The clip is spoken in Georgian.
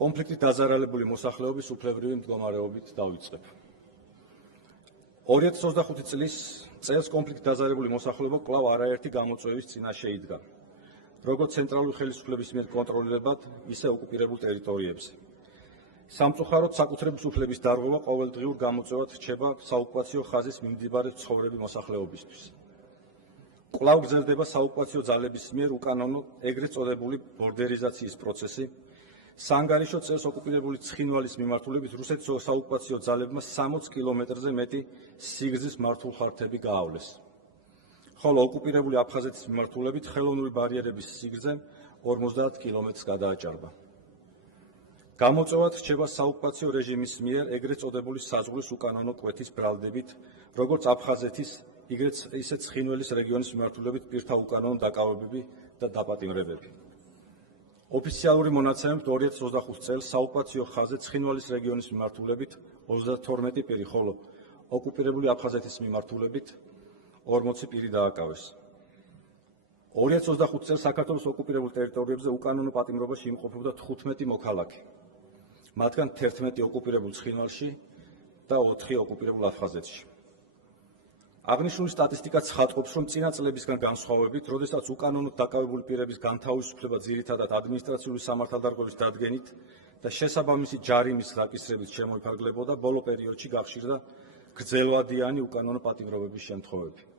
კონფლიქტით დაზარალებული მოსახლეობის უფლებრივი მდგომარეობით დავიწყებ. 2025 წელს კონფლიქტით დაზარალებული მოსახლეობა კვლავ არაერთი გამოწვევის წინაშე იდგა, როგორც ცენტრალური ხელისუფლების მიერ კონტროლირებად, ისე ოკუპირებულ ტერიტორიებზე. სამწუხაროდ საკუთრების უფლების დარღვევა ყოველდღიურ გამოწვევად რჩება საოკუპაციო ხაზის მიმდებარე ცხოვრები მოსახლეობისთვის. კვლავ გრძელდება საოკუპაციო ძალების მიერ უკანონო ეგრეთ წოდებული ბორდერიზაციის პროცესი. საანგარიშო წელს ოკუპირებული ცხინვალის მიმართულებით რუსეთის საოკუპაციო ძალებმა 60 კილომეტრზე მეტი სიგრძის მართულხარდები გაავლეს. ხოლო ოკუპირებული აფხაზეთის მიმართულებით ხელოვნური ბარიერების სიგრძე 50 კილომეტრს გადააჭარბა. გამოწვევად რჩება საოკუპაციო რეჟიმის მიერ ეგრეთ წოდებული საზღვრის უკანონო კვეთის ბრალდებით, როგორც აფხაზეთის, ისე ცხინვალის რეგიონის მიმართულებით პირთა უკანონო დაკავებები და დაპატიმრებები. ოფიციალური მონაცემებით 2025 წელს საოკუპაციო ხაზზე ცხინვალის რეგიონის მიმართულებით 32 პირი, ხოლო ოკუპირებული აფხაზეთის მიმართულებით 40 პირი დააკავეს. 2025 წელს საქართველოს ოკუპირებულ ტერიტორიებზე უკანონო პატიმრობაში იმყოფებოდა 15 მოქალაქე, მათგან 11 ოკუპირებულ ცხინვალში და 4 ოკუპირებულ აფხაზეთში. აღნიშნული სტატისტიკა ცხადყოფს, რომ წინა წლებისგან განსხვავებით, როდესაც უკანონოდ დაკავებული პირების განთავისუფლება ძირითადად ადმინისტრაციული სამართალდარღვევის დადგენით და შესაბამისი ჯარიმის დაკისრებით შემოიფარგლებოდა, ბოლო პერიოდში გახშირდა გრძელვადიანი უკანონო პატიმრობების შემთხვევები.